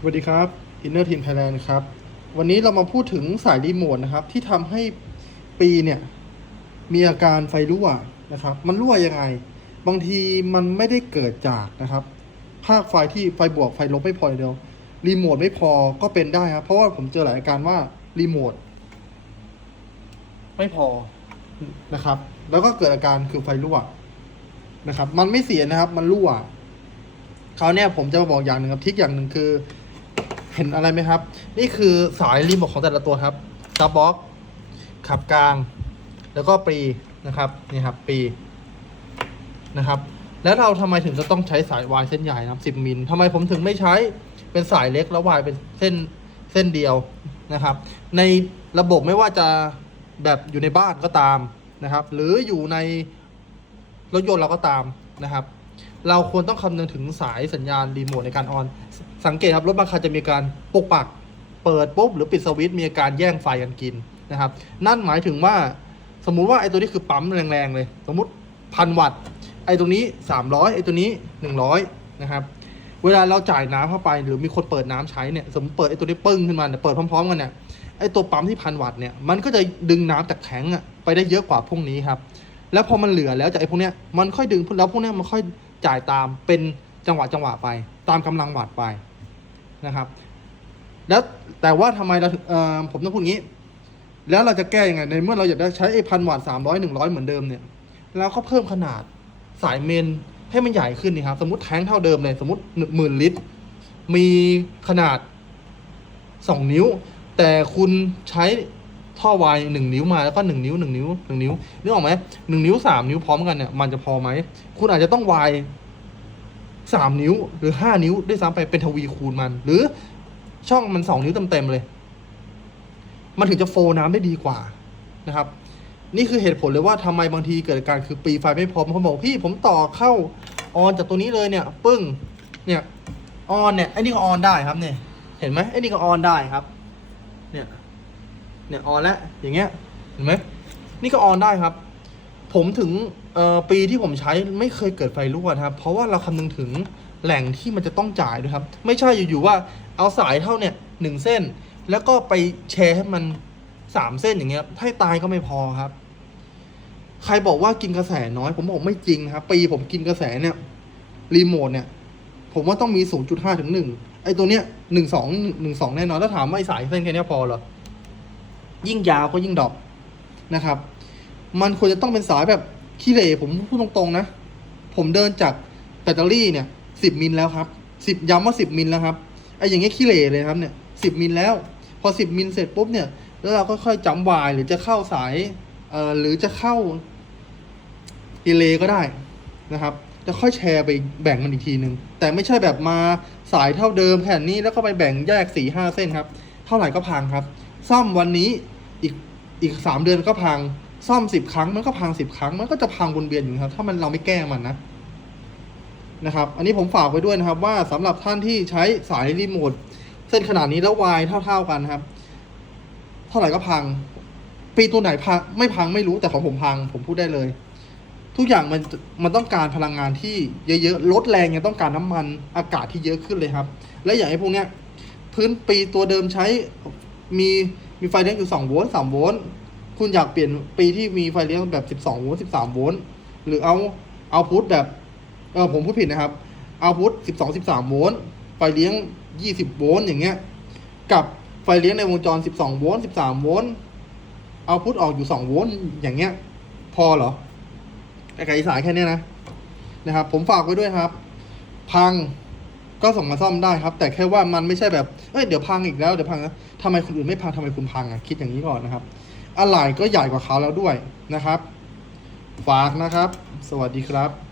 สวัสดีครับ Inner Team Thailand ครับ วันนี้เรามาพูดถึงสายรีโมทนะครับ ที่ทำให้ปีเนี่ยมีอาการไฟรั่วนะครับ มันรั่วยังไง บางทีมันไม่ได้เกิดจากนะครับ ภาคไฟที่ไฟบวกไฟลบไม่พออย่างเดียวรีโมทไม่พอก็เป็นได้ครับ เพราะว่าผมเจอหลายอาการว่ารีโมทไม่พอนะครับ แล้วก็เกิดอาการคือไฟรั่วนะครับ มันไม่เสียนะครับ มันรั่วคราวนี้ผมจะมาบอกอย่างหนึ่งครับทิกอย่างหนึ่งคือ เห็นอะไรไหมครับ นี่คือสายรีโมทของแต่ละตัวครับซับบ็อกขับกลาง แล้วก็ปีนะครับนี่ครับปีนะครับแล้วเราทำไมถึงจะต้องใช้สายวายเส้นใหญ่นะครับมิลทำไมผมถึงไม่ใช้เป็นสายเล็กแล้ววายเป็นเส้นเส้นเดียวนะครับ ในระบบไม่ว่าจะแบบอยู่ในบ้านก็ตามนะครับ หรืออยู่ในรถยนต์เราก็ตามนะครับ เราควรต้องคำนึงถึงสายสัญญาณรีโมทในการออน สังเกตครับรถบางคันจะมีการปกปัก เปิดปุ๊บหรือปิดสวิตช์มีอาการแย่งไฟกันกินนะครับ นั่นหมายถึงว่าสมมุติว่าไอ้ตัวนี้คือปั๊มแรงๆเลย สมมุติพันวัตต์ไอ้ตัวนี้ 300ไอ้ตัวนี้ 100นะครับเวลาเราจ่ายน้ำเข้าไป หรือมีคนเปิดน้ำใช้เนี่ยสมมติเปิดไอ้ตัวนี้ปึ้งขึ้นมาเนี่ยเปิดพร้อมๆกันเนี่ยไอ้ตัวปั๊มที่พันวัตต์เนี่ยมันก็จะดึงน้ำจากแข็งอะไปได้เยอะกว่าพวกนี้ครับแล้วพอมันเหลือแล้วจากไอ้พวกเนี้ยมันค่อยดึงแล้วพวกเนี้ยมันค่อย จ่ายตามเป็นจังหวะจังหวะไป ตามกำลังวัตต์ไปนะครับ แล้วแต่ว่าทำไมเราเออผมต้องพูดงี้ แล้วเราจะแก้ยังไงในเมื่อเราอยากได้ใช้ไอ้พันวัตต์สามร้อยหนึ่งร้อยเหมือนเดิมเนี่ยเราก็เพิ่มขนาดสายเมนให้มันใหญ่ขึ้นนี่ครับ สมมติแท้งเท่าเดิมเลย สมมติหมื่นลิตร มีขนาดสองนิ้ว แต่คุณใช้ ท่อวายหนึ่งนิ้วมาแล้วก็หนึ่งนิ้วหนึ่งนิ้วหนึ่งนิ้วนึกออกไหมหนึ่งนิ้วสามนิ้วพร้อมกันเนี่ยมันจะพอไหมคุณอาจจะต้องวายสามนิ้วหรือห้านิ้วด้วยซ้ำไปเป็นทวีคูณมัน หรือช่องมันสองนิ้วเต็มๆเลย มันถึงจะโฟน้ำได้ดีกว่านะครับ นี่คือเหตุผลเลยว่าทำไมบางทีเกิดการคือปีไฟไม่พอบางคนบอกพี่ผมต่อเข้าออนจากตัวนี้เลยเนี่ย ปึ้งเนี่ยออนเนี่ยไอ้นี่ก็ออนได้ครับเนี่ยเห็นไหมไอ้นี่ก็ออนได้ครับ เนี่ยออนแล้วอย่างเงี้ยเห็นไหมนี่ก็ออนได้ครับ ผมถึงปีที่ผมใช้ไม่เคยเกิดไฟรั่วนะครับ เพราะว่าเราคำนึงถึงแหล่งที่มันจะต้องจ่ายด้วยครับ ไม่ใช่อยู่ๆว่าเอาสายเท่าเนี่ยหนึ่งเส้น แล้วก็ไปแชร์ให้มันสามเส้นอย่างเงี้ยให้ตายก็ไม่พอครับ ใครบอกว่ากินกระแสน้อย ผมบอกไม่จริงครับ ปีผมกินกระแสเนี่ยรีโมทเนี่ย ผมว่าต้องมี 0.5 ถึง 1 ไอตัวเนี้ย 1 2 1 2 แน่นอนแล้วถามว่าไอสายเส้นแค่เนี้ยพอเหรอ ยิ่งยาวก็ยิ่งดรอปนะครับ มันควรจะต้องเป็นสายแบบขี้เหร่ผมพูดตรงๆนะ ผมเดินจากแบตเตอรี่เนี่ย10มิลแล้วครับ10ย้ำว่า10มิลแล้วครับไออย่างเงี้ยขี้เหร่เลยครับเนี่ย10มิลแล้ว พอ10มิลเสร็จปุ๊บเนี่ย แล้วเราก็ค่อยจำวายหรือจะเข้าสายเอ่อหรือจะเข้าดีเลย์ก็ได้นะครับจะค่อยแชร์ไปแบ่งมันอีกทีหนึ่งแต่ไม่ใช่แบบมาสายเท่าเดิมแผ่นนี้แล้วก็ไปแบ่งแยกสี่ห้าเส้นครับ เท่าไหร่ก็พังครับ ซ่อมวันนี้อีกอีกสามเดือนก็พัง ซ่อมสิบครั้ง มันก็พังสิบครั้ง มันก็จะพังวนเวียนอยู่ครับ ถ้ามันเราไม่แก้มันนะนะครับ อันนี้ผมฝากไว้ด้วยนะครับ ว่าสำหรับท่านที่ใช้สายรีโมทเส้นขนาดนี้แล้ววายเท่า ๆกันครับ เท่าไหร่ก็พัง ปีตัวไหนพังไม่พังไม่รู้แต่ของผมพัง ผมพูดได้เลย ทุกอย่างมันมันต้องการพลังงานที่เยอะๆลดแรงยังต้องการน้ำมันอากาศที่เยอะขึ้นเลยครับ และอย่างไอ้พวกเนี้ยพื้นปีตัวเดิมใช้ มีมีไฟเลี้ยงอยู่2โวลต์3โวลต์คุณอยากเปลี่ยนปีที่มีไฟเลี้ยงแบบ 12โวลต์13โวลต์หรือเอาเอาพุทแบบเออผมพูดผิดนะครับ เอาพุท12 13โวลต์ไฟเลี้ยง 20โวลต์อย่างเงี้ยกับไฟเลี้ยงในวงจร 12โวลต์13โวลต์เอาพุทออกอยู่2โวลต์อย่างเงี้ย พอเหรอไอ้ไก่สายแค่เนี้ยนะนะครับ ผมฝากไว้ด้วยครับ พัง ก็ส่งมาซ่อมได้ครับ แต่แค่ว่ามันไม่ใช่แบบเอ้ยเดี๋ยวพังอีกแล้วเดี๋ยวพังนะทำไมคนอื่นไม่พังทำไมคุณพังอะคิดอย่างนี้ก่อนนะครับอะไหล่ก็ใหญ่กว่าเขาแล้วด้วยนะครับ ฝากนะครับ สวัสดีครับ